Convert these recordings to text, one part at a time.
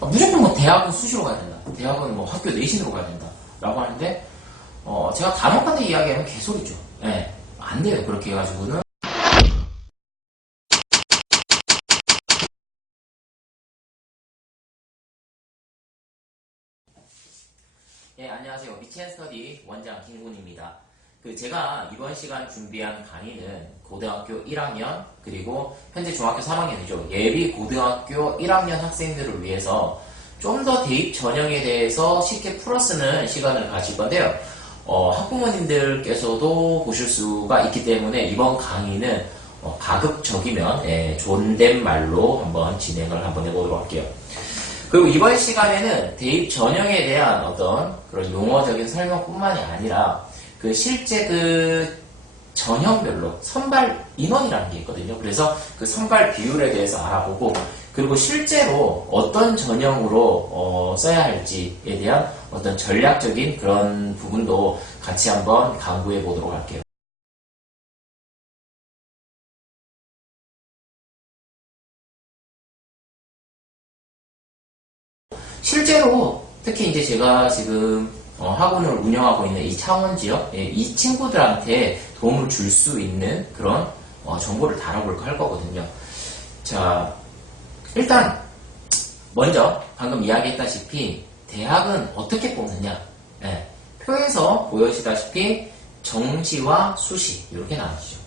무조건 뭐 대학은 수시로 가야 된다. 대학은 뭐 학교 내신으로 가야 된다. 라고 하는데, 제가 간혹한테 이야기하면 개소리죠. 예. 안 돼요. 그렇게 해가지고는. 예, 안녕하세요. 미치앤스터디 원장 김군입니다. 제가 이번 시간 준비한 강의는 고등학교 1학년 그리고 현재 중학교 3학년이죠. 예비 고등학교 1학년 학생들을 위해서 좀 더 대입 전형에 대해서 쉽게 풀어쓰는 시간을 가질 건데요. 학부모님들께서도 보실 수가 있기 때문에 이번 강의는 가급적이면 존댓말로 한번 진행을 한번 해보도록 할게요. 그리고 이번 시간에는 대입 전형에 대한 어떤 그런 용어적인 설명뿐만이 아니라 실제 전형별로 선발 인원이라는 게 있거든요. 그래서 그 선발 비율에 대해서 알아보고 그리고 실제로 어떤 전형으로 써야 할지에 대한 어떤 전략적인 그런 부분도 같이 한번 강구해 보도록 할게요. 실제로 특히 이제 제가 지금 학원을 운영하고 있는 이 창원 지역 이 친구들한테 도움을 줄 수 있는 그런 정보를 다뤄볼까 할 거거든요. 자, 일단 먼저 방금 이야기했다시피 대학은 어떻게 뽑느냐. 표에서 보여지다시피 정시와 수시 이렇게 나눠지죠.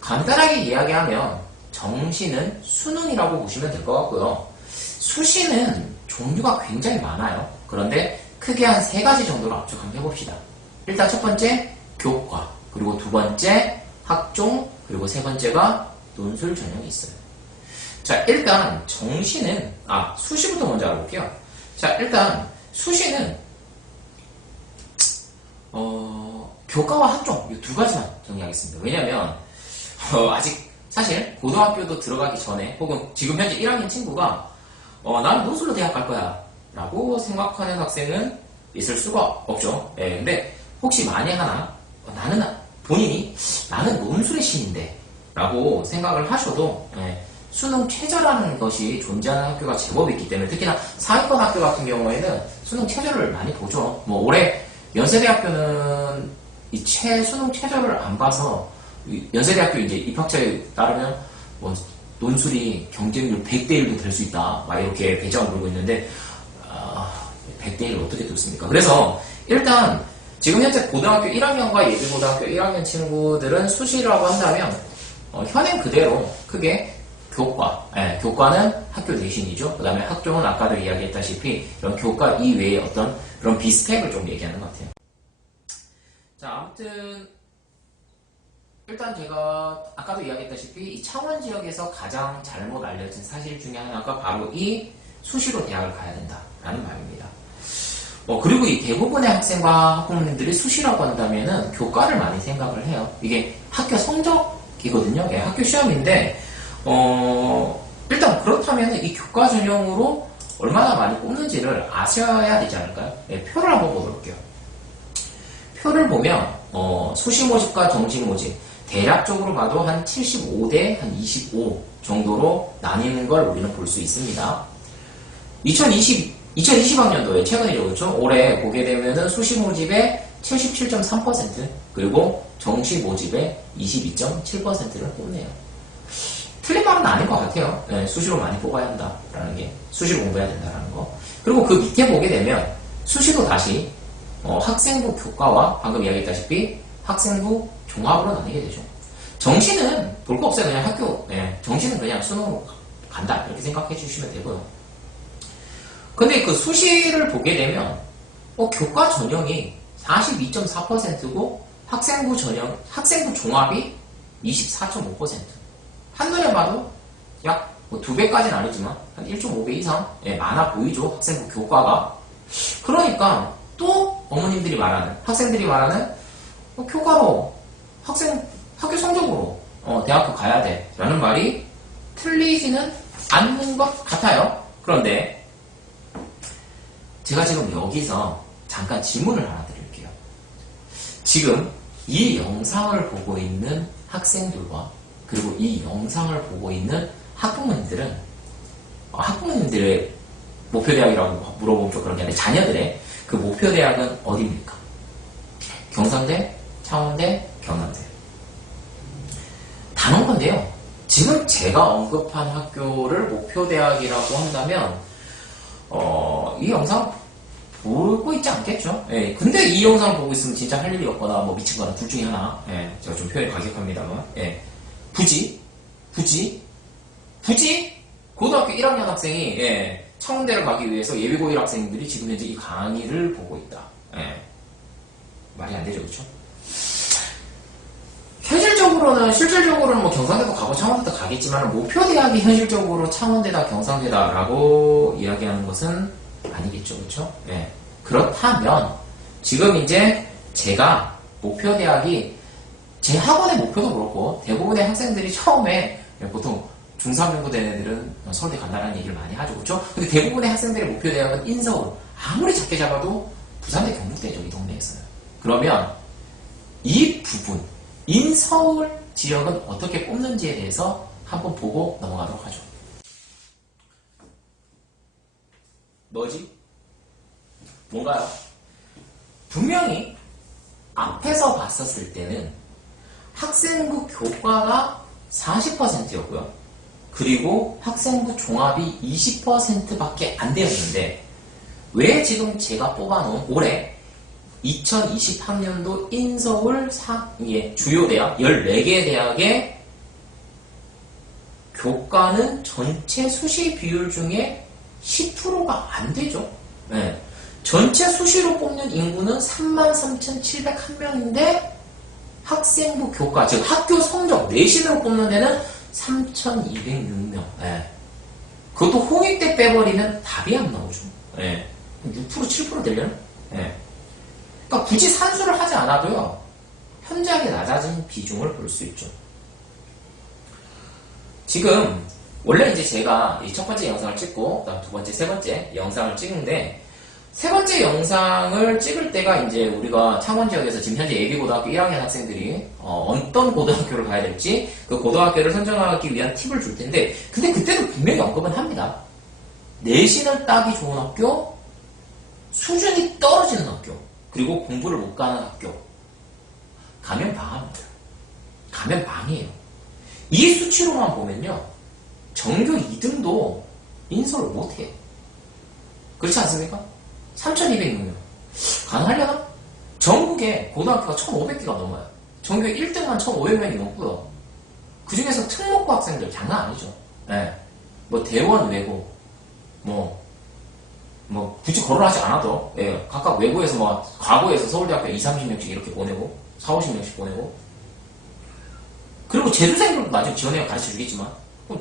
간단하게 이야기하면 정시는 수능이라고 보시면 될 것 같고요. 수시는 종류가 굉장히 많아요. 그런데 크게 한 3가지 정도로 압축 한번 해봅시다. 일단 첫 번째 교과, 그리고 두 번째 학종, 그리고 세 번째가 논술 전형이 있어요. 자, 일단 정시는 수시부터 먼저 알아볼게요. 자, 일단 수시는 교과와 학종 이 2가지만 정리하겠습니다. 왜냐면 아직 사실 고등학교도 들어가기 전에 혹은 지금 현재 1학년 친구가 나는 논술로 대학 갈 거야 라고 생각하는 학생은 있을 수가 없죠. 근데 혹시 만에 하나 본인이 나는 논술의 신인데 라고 생각을 하셔도 수능 최저라는 것이 존재하는 학교가 제법 있기 때문에 특히나 상위권 학교 같은 경우에는 수능 최저를 많이 보죠. 뭐 올해 연세대학교는 이 수능 최저를 안 봐서 연세대학교 이제 입학처에 따르면 뭐 논술이 경쟁률 100대 1도 될 수 있다. 막 이렇게 배짱을 불고 있는데 100대 1을 어떻게 뒀습니까? 그래서 일단 지금 현재 고등학교 1학년과 예비고등학교 1학년 친구들은 수시라고 한다면 현행 그대로 크게 교과는 학교 내신이죠. 그 다음에 학종은 아까도 이야기했다시피 이런 교과 이외의 어떤 그런 비스펙을 좀 얘기하는 것 같아요. 자, 아무튼 일단 제가 아까도 이야기했다시피 이 창원 지역에서 가장 잘못 알려진 사실 중에 하나가 바로 이 수시로 대학을 가야 된다라는 말입니다. 그리고 이 대부분의 학생과 학부모님들이 수시라고 한다면은 교과를 많이 생각을 해요. 이게 학교 성적이거든요. 학교 시험인데 일단 그렇다면 이 교과 전형으로 얼마나 많이 뽑는지를 아셔야 되지 않을까요? 표를 한번 보도록 할게요. 표를 보면 수시 모집과 정시 모집 대략적으로 봐도 한 75대 한 25 정도로 나뉘는 걸 우리는 볼 수 있습니다. 2020학년도에 최근이죠. 그렇죠? 올해 보게 되면은 수시 모집의 77.3% 그리고 정시 모집의 22.7%를 뽑네요. 틀린 말은 아닌 것 같아요. 수시로 많이 뽑아야 한다라는 게, 수시로 공부해야 된다라는 거. 그리고 그 밑에 보게 되면 수시도 다시 학생부 교과와 방금 이야기했다시피 학생부 종합으로 나뉘게 되죠. 정시는 볼 거 없어요. 그냥 학교, 정시는 그냥 수능으로 간다 이렇게 생각해 주시면 되고요. 근데 그 수시를 보게 되면 교과 전형이 42.4%고 학생부 종합이 24.5%. 한눈에 봐도 약 2배까지는 아니지만 한 1.5배 이상 많아 보이죠. 학생부 교과가. 그러니까 또 학생들이 말하는 교과로 학교 성적으로 대학교 가야 돼 라는 말이 틀리지는 않는 것 같아요. 그런데 제가 지금 여기서 잠깐 질문을 하나 드릴게요. 지금 이 영상을 보고 있는 학생들과 그리고 이 영상을 보고 있는 학부모님들은 학부모님들의 목표 대학이라고 물어보면 좀 그런 게 아니라 자녀들의 그 목표 대학은 어디입니까? 경상대, 창원대, 경남대. 단언 건데요. 지금 제가 언급한 학교를 목표 대학이라고 한다면 이 영상 보고 있지 않겠죠? 예, 근데 이 영상을 보고 있으면 진짜 할 일이 없거나 뭐 미친 거나 둘 중에 하나. 예, 제가 좀 표현이 과격합니다만. 예, 굳이 고등학교 1학년 학생이 창원대를 가기 위해서 예비고 1 학생들이 지금 현재 이 강의를 보고 있다. 예, 말이 안 되죠, 그렇죠? 현실적으로는 실질적으로는 뭐 경상대도 가고 창원대도 가겠지만 목표 대학이 현실적으로 창원대다 경상대다라고 이야기하는 것은 아니겠죠, 그렇죠? 네. 그렇다면 지금 이제 제가 목표 대학이 제 학원의 목표도 그렇고 대부분의 학생들이 처음에 보통 중3 정도 된 애들은 서울대 간다는 얘기를 많이 하죠, 그렇죠? 근데 대부분의 학생들의 목표 대학은 인서울, 아무리 작게 잡아도 부산대 경북대죠, 이 동네에서는. 그러면 이 부분 인서울 지역은 어떻게 뽑는지에 대해서 한번 보고 넘어가도록 하죠. 뭐지? 뭔가요? 분명히 앞에서 봤었을 때는 학생부 교과가 40%였고요. 그리고 학생부 종합이 20%밖에 안 되었는데 왜 지금 제가 뽑아놓은 올해 2020학년도 인서울 주요 대학 14개 대학의 교과는 전체 수시 비율 중에 10%가 안 되죠. 네. 전체 수시로 뽑는 인구는 33,701명인데 학생부 교과, 즉 학교 성적 내신으로 뽑는 데는 3,206명. 네. 그것도 홍익대 빼버리면 답이 안 나오죠. 네. 6% 7% 되려나? 네. 그러니까 굳이 산수를 하지 않아도요, 현저하게 낮아진 비중을 볼 수 있죠. 지금, 원래 이제 제가 이 첫 번째 영상을 찍고, 그다음 두 번째, 세 번째 영상을 찍는데, 세 번째 영상을 찍을 때가 이제 우리가 창원 지역에서 지금 현재 예비고등학교 1학년 학생들이 어떤 고등학교를 가야 될지 그 고등학교를 선정하기 위한 팁을 줄 텐데, 근데 그때도 분명히 언급은 합니다. 내신을 따기 좋은 학교, 수준이 떨어지는 학교, 그리고 공부를 못 가는 학교 가면 망합니다. 가면 망해요. 이 수치로만 보면요, 전교 2등도 인서울 못해요. 그렇지 않습니까? 3,200명 가능하려나? 전국에 고등학교가 1,500개가 넘어요. 전교 1등만 1,500명이 넘고요. 그 중에서 특목고 학생들 장난 아니죠. 네. 뭐 대원 외고 뭐 굳이 거론하지 않아도, 예, 각각 외고에서 뭐, 과거에서 서울대학교 20-30명씩 이렇게 보내고, 40-50명씩 보내고, 그리고 재수생들도 나중에 지원해서 가르쳐 주겠지만,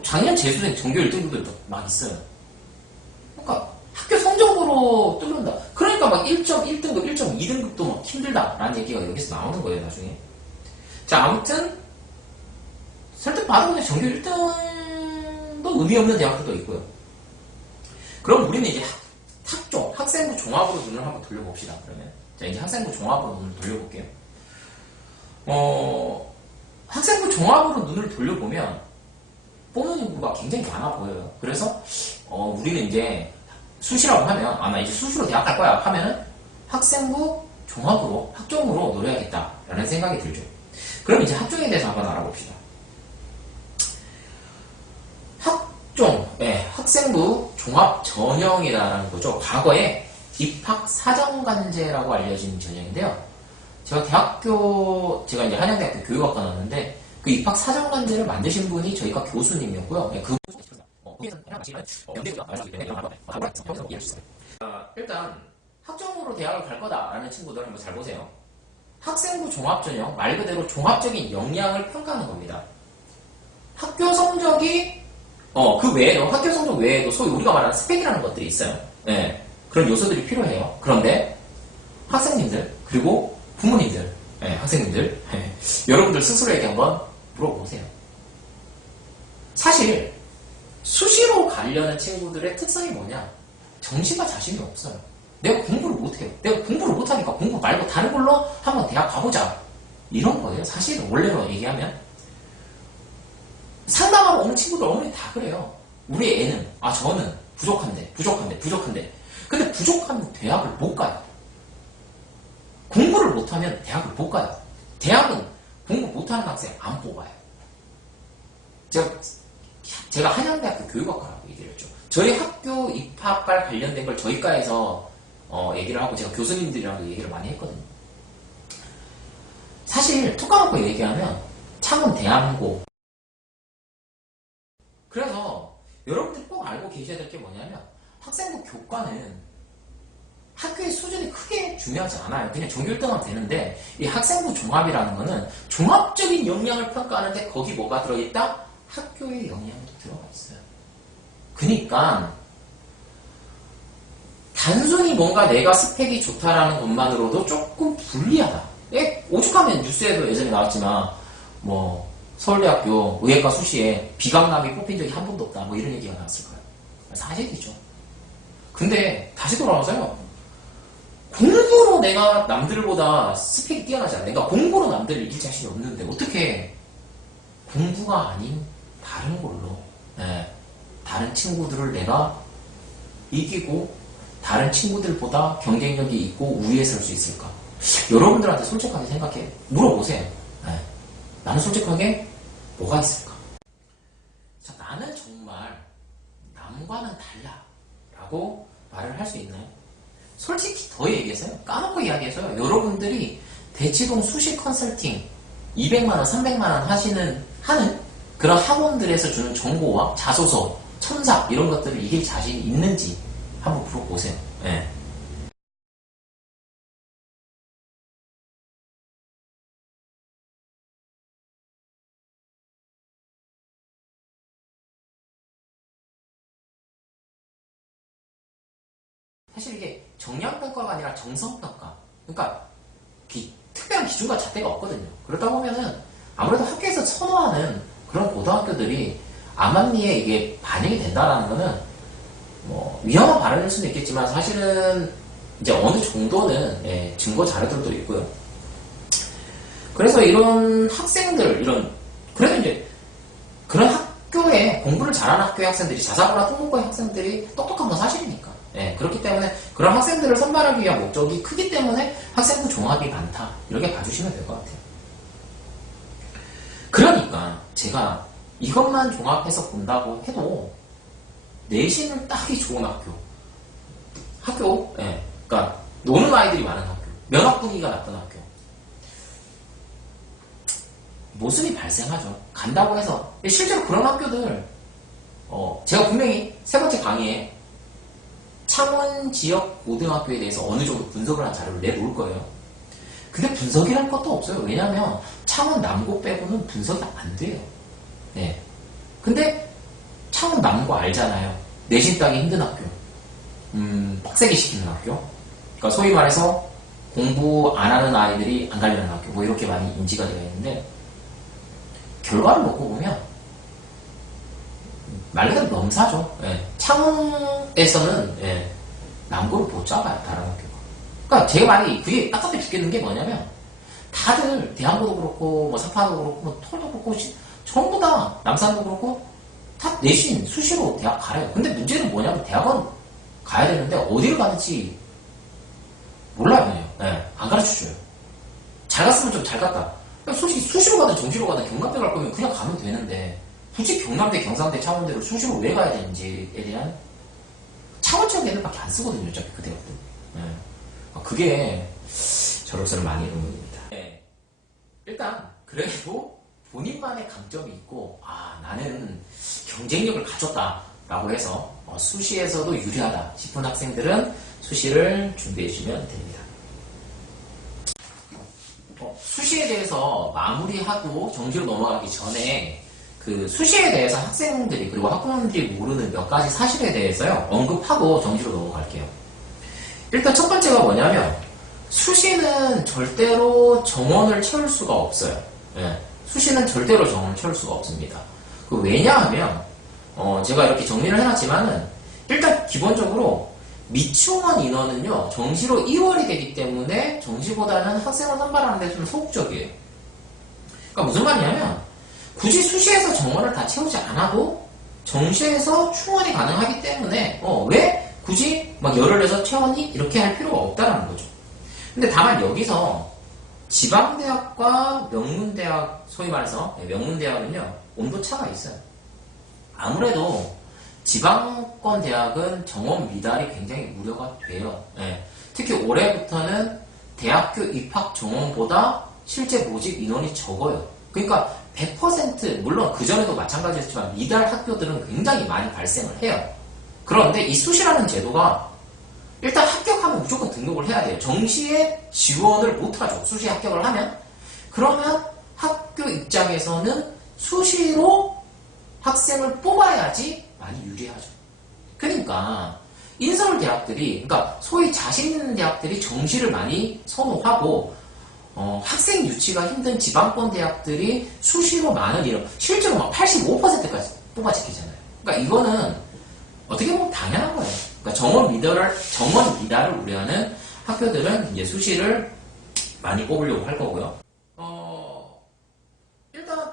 작년 재수생 전교 1등들도 막 있어요. 그러니까, 학교 성적으로 뚫는다. 그러니까 막 1.1등급, 1.2등급도 막 힘들다라는 얘기가 여기서 나오는 거예요, 나중에. 자, 아무튼, 설득 받으면 전교 1등도 의미 없는 대학들도 있고요. 그럼 우리는 이제 학생부 종합으로 눈을 한번 돌려봅시다. 그러면 자, 이제 학생부 종합으로 눈을 돌려볼게요. 학생부 종합으로 눈을 돌려보면 뽑는 인구가 굉장히 많아 보여요. 그래서 우리는 이제 수시라고 하면 나 이제 수시로 대학 갈 거야 하면은 학생부 종합으로 학종으로 노려야겠다라는 생각이 들죠. 그럼 이제 학종에 대해서 한번 알아봅시다. 학생부 종합 전형이라는 거죠. 과거에 입학 사정관제라고 알려진 전형인데요. 제가 제가 이제 한양대학교 교육학과 나왔는데 그 입학 사정관제를 만드신 분이 저희가 교수님이었고요. 일단 학종으로 대학을 갈 거다라는 친구들 한번 잘 보세요. 학생부 종합 전형, 말 그대로 종합적인 역량을 평가하는 겁니다. 학교 성적이 그 외에도, 학교 성적 외에도 소위 우리가 말하는 스펙이라는 것들이 있어요. 네, 그런 요소들이 필요해요. 그런데 학생님들, 그리고 부모님들, 학생님들, 여러분들 스스로에게 한번 물어보세요. 사실 수시로 가려는 친구들의 특성이 뭐냐? 정신과 자신이 없어요. 내가 공부를 못해요. 내가 공부를 못하니까 공부 말고 다른 걸로 한번 대학 가보자. 이런 거예요. 사실 원래로 얘기하면. 상담하러 오는 친구들 어머니 다 그래요. 우리 애는, 저는 부족한데. 근데 부족하면 대학을 못 가요. 공부를 못하면 대학을 못 가요. 대학은 공부 못하는 학생 안 뽑아요. 제가 한양대학교 교육학과라고 얘기를 했죠. 저희 학교 입학과 관련된 걸 저희 과에서 얘기를 하고 제가 교수님들이랑도 얘기를 많이 했거든요. 사실 툭 까놓고 얘기하면 창은 대한고. 그래서 여러분들이 꼭 알고 계셔야 될 게 뭐냐면 학생부 교과는 학교의 수준이 크게 중요하지 않아요. 그냥 전교 1등하면 되는데 이 학생부 종합이라는 거는 종합적인 역량을 평가하는데 거기 뭐가 들어있다? 학교의 역량도 들어가 있어요. 그러니까 단순히 뭔가 내가 스펙이 좋다라는 것만으로도 조금 불리하다. 오죽하면 뉴스에도 예전에 나왔지만 뭐 서울대학교 의예과 수시에 비강남이 뽑힌 적이 한 번도 없다 뭐 이런 얘기가 나왔을 거예요. 사실이죠. 근데 다시 돌아와서요. 공부로 내가 남들보다 스펙이 뛰어나지 않아. 내가 공부로 남들을 이길 자신이 없는데 어떻게 공부가 아닌 다른 걸로 다른 친구들을 내가 이기고 다른 친구들보다 경쟁력이 있고 우위에 설 수 있을까? 여러분들한테 솔직하게 생각해 물어보세요. 나는 솔직하게 뭐가 있을까? 자, 나는 정말 남과는 달라 라고 말을 할 수 있나요? 솔직히 더 얘기해서요. 까놓고 이야기해서요. 여러분들이 대치동 수시 컨설팅 200만원, 300만원 하는 그런 학원들에서 주는 정보와 자소서, 첨삭 이런 것들을 이길 자신이 있는지 한번 물어보세요. 사실 이게 정량평가가 아니라 정성평가. 그러니까 특별한 기준과 잣대가 없거든요. 그러다 보면은 아무래도 학교에서 선호하는 그런 고등학교들이 암암리에 이게 반영이 된다라는 거는 뭐 위험한 발언일 수는 있겠지만 사실은 이제 어느 정도는 증거 자료들도 있고요. 그래서 이런 학생들 그래도 이제 그런 학교에 공부를 잘하는 학교의 학생들이 자사고나 특목고의 학생들이 똑똑한 건 사실이니까. 그렇기 때문에 그런 학생들을 선발하기 위한 목적이 크기 때문에 학생부 종합이 많다 이렇게 봐주시면 될 것 같아요. 그러니까 제가 이것만 종합해서 본다고 해도 내신을 따기 좋은 학교, 그러니까 노는 아이들이 많은 학교, 면학 분위기가 나쁜 학교 모순이 발생하죠. 간다고 해서 실제로 그런 학교들 제가 분명히 세 번째 강의에 창원 지역 고등학교에 대해서 어느 정도 분석을 한 자료를 내놓을 거예요. 근데 분석이랄 것도 없어요. 왜냐면 창원 남고 빼고는 분석이 안 돼요. 근데 창원 남고 알잖아요. 내신 따기 힘든 학교. 빡세게 시키는 학교. 그러니까 소위 말해서 공부 안 하는 아이들이 안 가려는 학교. 뭐 이렇게 많이 인지가 되어 있는데 결과를 놓고 보면 말 그대로 넘사죠. 창원에서는 남고를 못 잡아요. 다른 학교가. 그러니까 제 말이 그게 딱딱해 죽겠는 게 뭐냐면 다들 대한고도 그렇고 뭐 사파도 그렇고 뭐 톨도 그렇고 전부 다 남산도 그렇고 다 내신 수시로 대학 가래요. 근데 문제는 뭐냐면 대학원 가야 되는데 어디를 가는지 몰라요. 그냥. 안 가르쳐줘요. 잘 갔으면 좀 잘 갔다. 솔직히 수시로 가든 정시로 가든 경남대 갈 거면 그냥 가면 되는데 굳이 경남대, 경상대, 창원대를 수시로 왜 가야 되는지에 대한 창원 지역 애들밖에 안 쓰거든요. 어차피 그 대학도. 그게 저로서는 많이 의문입니다. 일단 그래도 본인만의 강점이 있고 나는 경쟁력을 가졌다 라고 해서 수시에서도 유리하다 싶은 학생들은 수시를 준비해 주시면 됩니다. 수시에 대해서 마무리하고 정시로 넘어가기 전에 그 수시에 대해서 학생들이 그리고 학부모님들이 모르는 몇 가지 사실에 대해서요 언급하고 정시로 넘어갈게요. 일단 첫 번째가 뭐냐면 수시는 절대로 정원을 채울 수가 없어요. 수시는 절대로 정원을 채울 수가 없습니다. 왜냐하면 제가 이렇게 정리를 해놨지만은 일단 기본적으로 미충원 인원은요 정시로 2월이 되기 때문에 정시보다는 학생을 선발하는 데 좀 소극적이에요. 그러니까 무슨 말이냐면 굳이 수시에서 정원을 다 채우지 않아도 정시에서 충원이 가능하기 때문에 왜 굳이 막 열을 내서 채원이 이렇게 할 필요가 없다라는 거죠. 근데 다만 여기서 지방대학과 명문대학, 소위 말해서 명문대학은요 온도 차가 있어요. 아무래도 지방권 대학은 정원 미달이 굉장히 우려가 돼요. 예. 특히 올해부터는 대학교 입학 정원보다 실제 모집 인원이 적어요. 그러니까 100% 물론 그전에도 마찬가지였지만 미달 학교들은 굉장히 많이 발생을 해요. 그런데 이 수시라는 제도가 일단 합격하면 무조건 등록을 해야 돼요. 정시에 지원을 못하죠. 수시 합격을 하면. 그러면 학교 입장에서는 수시로 학생을 뽑아야지 많이 유리하죠. 그러니까 인서울 대학들이, 그러니까 소위 자신 있는 대학들이 정시를 많이 선호하고 학생 유치가 힘든 지방권 대학들이 수시로 많은 인원, 실제로 막 85%까지 뽑아지기잖아요. 그러니까 이거는 어떻게 보면 당연한 거예요. 그러니까 정원 미달을 우려하는 학교들은 이제 수시를 많이 뽑으려고 할 거고요. 일단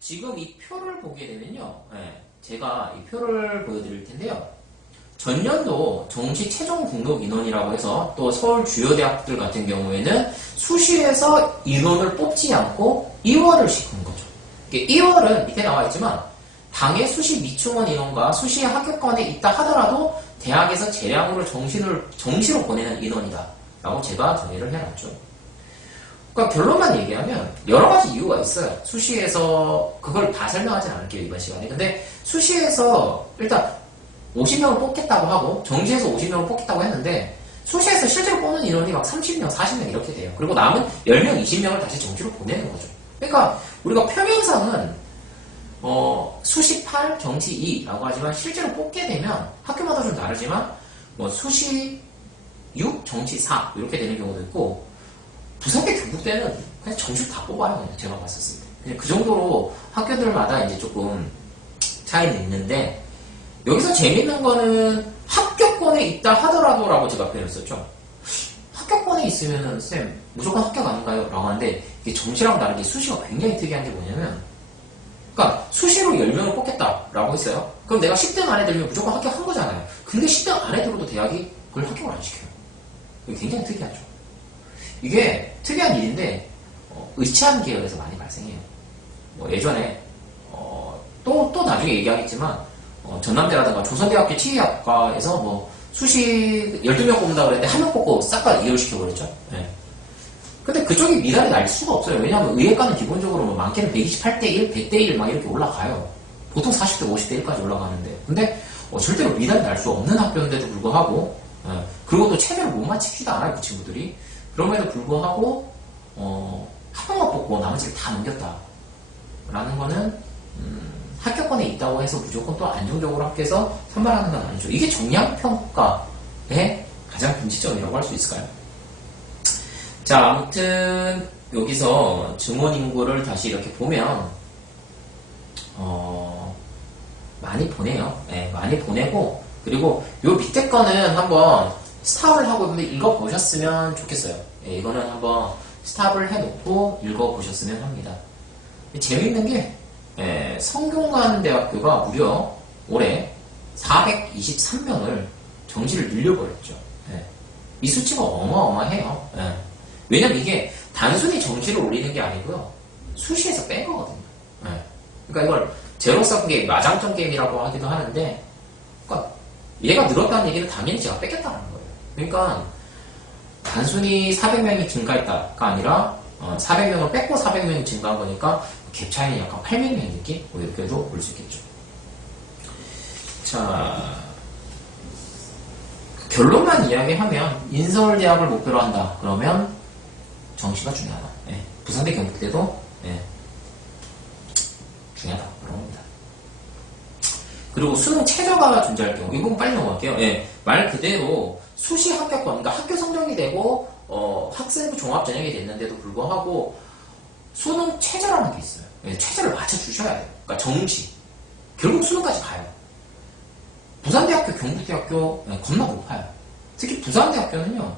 지금 이 표를 보게 되면요, 제가 이 표를 보여드릴 텐데요. 전년도 정시 최종 등록 인원이라고 해서 또 서울 주요 대학들 같은 경우에는 수시에서 인원을 뽑지 않고 2월을 시킨 거죠. 2월은 밑에 나와 있지만 당의 수시 미충원 인원과 수시에 합격권에 있다 하더라도 대학에서 재량으로 정시로 보내는 인원이다 라고 제가 정의를 해놨죠. 그러니까 결론만 얘기하면 여러 가지 이유가 있어요. 수시에서 그걸 다 설명하진 않을게요 이번 시간에. 근데 수시에서 일단 50명을 뽑겠다고 하고 정시에서 50명을 뽑겠다고 했는데 수시에서 실제로 뽑는 인원이 막 30명, 40명 이렇게 돼요. 그리고 남은 10명, 20명을 다시 정시로 보내는 거죠. 그러니까 우리가 표면상은 수시 8, 정시 2라고 하지만 실제로 뽑게 되면 학교마다 좀 다르지만 뭐 수시 6, 정시 4 이렇게 되는 경우도 있고 부산대 경북대는 그냥 정시로 다 뽑아요. 그냥 제가 봤었을 때. 그냥 그 정도로 학교들마다 이제 조금 차이는 있는데 여기서 재밌는 거는 합격권에 있다 하더라도 라고 제가 표현했었죠. 합격권에 있으면은 쌤 무조건 합격 아닌가요? 라고 하는데 이게 정시랑 다르게 수시가 굉장히 특이한 게 뭐냐면 그러니까 수시로 10명을 뽑겠다라고 했어요. 그럼 내가 10등 안에 들면 무조건 합격한 거잖아요. 근데 10등 안에 들어도 대학이 그걸 합격을 안 시켜요. 이게 굉장히 특이하죠. 이게 특이한 일인데 의치한 계열에서 많이 발생해요. 뭐 예전에 또 나중에 얘기하겠지만 전남대라든가 조선대학교 치의학과에서 뭐 수시 12명 뽑는다고 그랬는데 한 명 뽑고 싹 다 이월시켜버렸죠. 네. 근데 그쪽이 미달이 날 수가 없어요. 왜냐하면 의예과는 기본적으로 뭐 많게는 128대 1, 100대 1 막 이렇게 올라가요. 보통 40대 50대 1까지 올라가는데 근데 절대로 미달이 날 수 없는 학교인데도 불구하고 그리고 또 체제를 못 맞추지도 않아요. 그 친구들이. 그럼에도 불구하고 한 명만 뽑고 나머지를 다 넘겼다 라는 거는 합격권에 있다고 해서 무조건 또 안정적으로 합격해서 선발하는 건 아니죠. 이게 정량평가의 가장 금지점이라고 할 수 있을까요? 자, 아무튼 여기서 증원 인구를 다시 이렇게 보면 많이 보내요. 네, 많이 보내고 그리고 요 밑에 거는 한번 스탑을 하고 있는데 이거 보셨으면 좋겠어요. 네, 이거는 한번 스탑을 해놓고 읽어보셨으면 합니다. 재미있는 게 성균관대학교가 무려 올해 423명을 정시를 늘려버렸죠. 이 수치가 어마어마해요. 왜냐면 이게 단순히 정시를 올리는 게 아니고요. 수시에서 뺀 거거든요. 그러니까 이걸 제로섬 게임, 마장점 게임이라고 하기도 하는데 그러니까 얘가 늘었다는 얘기는 당연히 제가 뺐겠다는 거예요. 그러니까 단순히 400명이 증가했다가 아니라 400명을 뺐고 400명이 증가한 거니까 갭 차이는 약간 800명의 느낌? 뭐 이렇게도 볼 수 있겠죠. 자, 결론만 이야기하면 인서울대학을 목표로 한다. 그러면 정시가 중요하다. 부산대 경북대도 중요하다. 그런 겁니다. 그리고 수능 최저가 존재할 경우 이 부분 빨리 넘어갈게요. 말 그대로 수시 합격권, 그러니까 학교 성적이 되고 학생부 종합 전형이 됐는데도 불구하고 수능 최저라는 게 있어요. 최저를 맞춰주셔야 돼요. 그러니까 정시. 결국 수능까지 가요. 부산대학교, 경북대학교 겁나 높아요. 특히 부산대학교는요.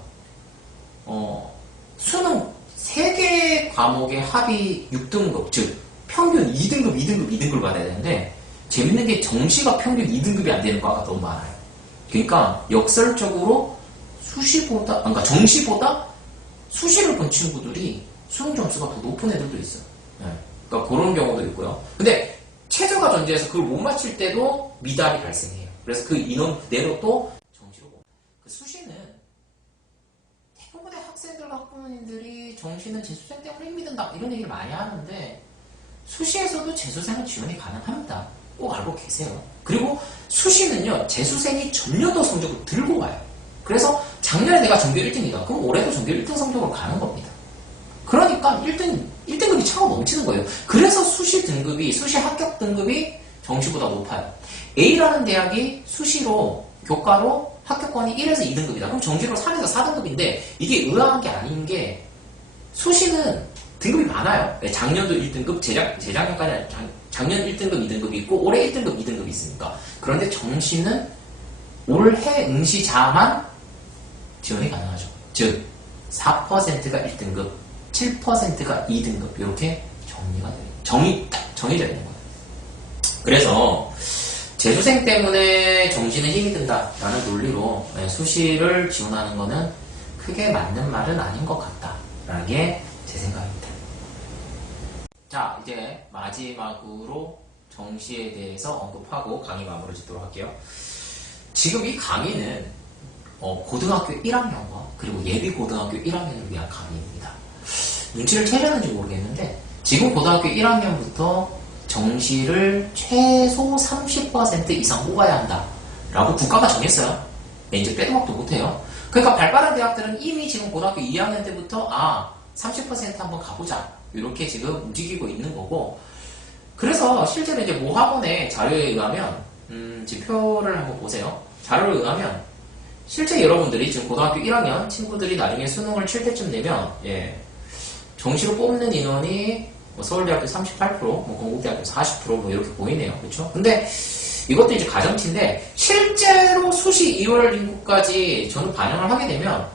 수능 3개 과목의 합이 6등급, 즉 평균 2등급, 2등급, 2등급을 받아야 되는데 재밌는 게 정시가 평균 2등급이 안 되는 과가 너무 많아요. 그러니까 역설적으로 그러니까 정시보다 수시를 본 친구들이 수능 점수가 더 높은 애들도 있어요. 네. 그러니까 그런 경우도 있고요. 근데 최저가 전제해서 그걸 못 맞힐 때도 미달이 발생해요. 그래서 그 인원 그대로 또 정시로 그 수시는 대부분의 학생들과 학부모님들이 정시는 재수생 때문에 힘들다 이런 얘기를 많이 하는데 수시에서도 재수생은 지원이 가능합니다. 꼭 알고 계세요. 그리고 수시는요 재수생이 전년도 성적을 들고 와요. 그래서 작년에 내가 전교 1등이다. 그럼 올해도 전교 1등 성적으로 가는 겁니다. 그러니까 1등급이 차고 넘치는 거예요. 그래서 수시 합격 등급이 정시보다 높아요. A라는 대학이 수시로, 교과로 합격권이 1에서 2등급이다. 그럼 정시로 3에서 4등급인데 이게 의아한 게 아닌 게 수시는 등급이 많아요. 작년도 1등급, 재작년까지 작년 1등급, 2등급이 있고 올해 1등급, 2등급이 있으니까. 그런데 정시는 올해 응시자만 지원이 가능하죠. 즉 4%가 1등급, 7%가 2등급 이렇게 정해져 있는 거예요. 그래서 재수생 때문에 정시는 힘이 든다라는 논리로 수시를 지원하는 거는 크게 맞는 말은 아닌 것 같다라는 게 제 생각입니다. 자, 이제 마지막으로 정시에 대해서 언급하고 강의 마무리 짓도록 할게요. 지금 이 강의는 고등학교 1학년과 그리고 예비 고등학교 1학년을 위한 강의입니다. 눈치를 채려는지 모르겠는데 지금 고등학교 1학년부터 정시를 최소 30% 이상 뽑아야 한다 라고 국가가 정했어요. 이제 빼도 박도 못해요. 그러니까 발빠른 대학들은 이미 지금 고등학교 2학년 때부터 30% 한번 가보자 이렇게 지금 움직이고 있는 거고, 그래서 실제로 이제 모 학원의 자료에 의하면 지표를 한번 보세요. 자료에 의하면 실제 여러분들이 지금 고등학교 1학년 친구들이 나중에 수능을 칠 때쯤 되면 정시로 뽑는 인원이 서울대학교 38%, 건국대학교 40% 이렇게 보이네요. 그렇죠? 근데 이것도 이제 가정치인데 실제로 수시 2월 인구까지 저는 반영을 하게 되면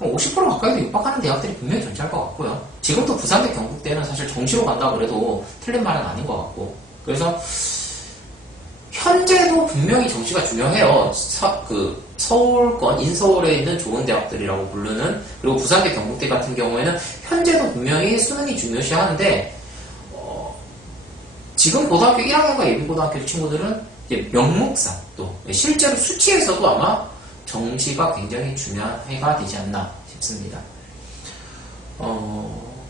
50% 가까이도 육박하는 대학들이 분명히 존재할 것 같고요. 지금도 부산대 경북대는 사실 정시로 간다고 해도 틀린 말은 아닌 것 같고, 그래서 현재도 분명히 정시가 중요해요. 서울권, 인서울에 있는 좋은 대학들이라고 부르는, 그리고 부산대 경북대 같은 경우에는 현재도 분명히 수능이 중요시 하는데, 지금 고등학교 1학년과 예비고등학교 친구들은 이제 명목상 또 실제로 수치에서도 아마 정시가 굉장히 중요한 해가 되지 않나 싶습니다.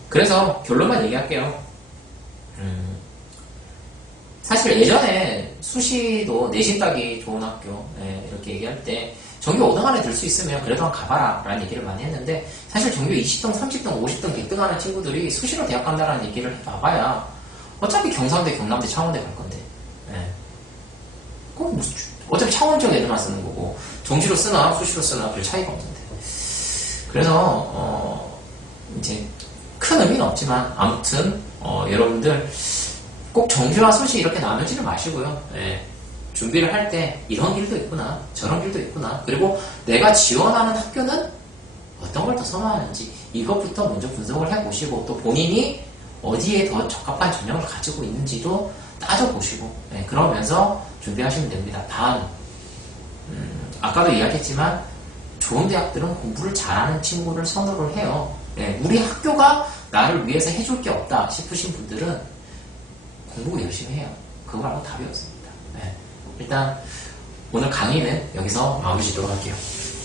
그래서 결론만 얘기할게요. 사실 예전에 수시도 내신 따기 좋은 학교 이렇게 얘기할 때 전교 5등 안에 들 수 있으면 그래도 한번 가봐라 라는 얘기를 많이 했는데, 사실 전교 20등, 30등, 50등, 100등 하는 친구들이 수시로 대학 간다라는 얘기를 해봐야 어차피 경상대, 경남대, 창원대 갈 건데 꼭 어차피 창원적 애들만 쓰는 거고 정시로 쓰나 수시로 쓰나 별 차이가 없는데, 그래서 이제 큰 의미는 없지만 아무튼 여러분들 꼭 정시와 수시 이렇게 나누지는 마시고요. 준비를 할 때 이런 길도 있구나, 저런 길도 있구나, 그리고 내가 지원하는 학교는 어떤 걸 더 선호하는지 이것부터 먼저 분석을 해보시고, 또 본인이 어디에 더 적합한 전형을 가지고 있는지도 따져보시고 그러면서 준비하시면 됩니다. 단 아까도 이야기했지만 좋은 대학들은 공부를 잘하는 친구를 선호를 해요. 우리 학교가 나를 위해서 해줄 게 없다 싶으신 분들은 공부 열심히 해요. 그거 말고 답이 없습니다. 일단 오늘 강의는 여기서 마무리 짓도록 할게요.